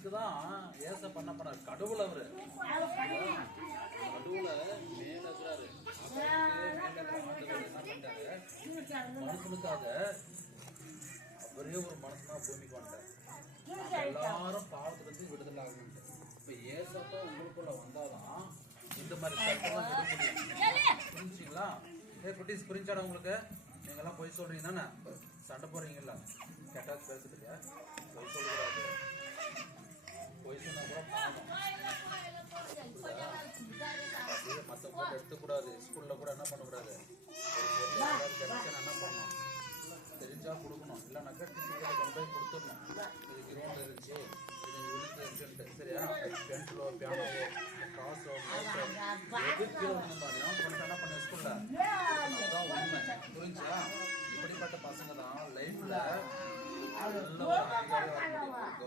இதுக்குதான் ஏச பண்ண கடவுள் அவரு கடவுளை மேல இருக்கிறாரு. மனுஷனுக்காக அவரே ஒரு மனுஷனா பூமிக்கு வந்துட்டார். எல்லாரும் பாவத்திலிருந்து விடுதலை ஆகணும். இப்ப ஏசப்ப உங்களுக்குள்ள வந்தாதான் இந்த மாதிரி சட்டம்லாம் விட முடியும். புரிஞ்சுங்களா? குட்டீஸ் புரிஞ்சாடா உங்களுக்கு? நீங்க எல்லாம் பொய் சொல்றீங்க தானே? சண்டை போடுறீங்களா? கெட்டாச்சு பேசுறது இல்லையா? பொய் சொல்லக்கூடாது. பொய் சொன்னா கூட பாவம். மற்ற பொருள் எடுத்துக்கூடாது. ஸ்கூல்ல கூட என்ன பண்ணக்கூடாது? கிடைச்சா என்ன பண்ணணும்? தெரிஞ்சா கொடுக்கணும். இல்லைனாக்கா டீச்சர்கிட்ட கொண்டு போய் கொடுத்துடணும். இது கிரௌண்ட் இருந்துச்சு, இது விழுந்து இருந்துச்சுன்ட்டு. சரியா? பென்சிலோ பியானோவோ காசோ எதுக்கு என்ன பண்ண ஸ்கூல்ல அதான் உண்மை. புரிஞ்சா? இப்படிப்பட்ட பசங்க தான் லைஃப்ல நல்ல ஒரு அதிகாரியா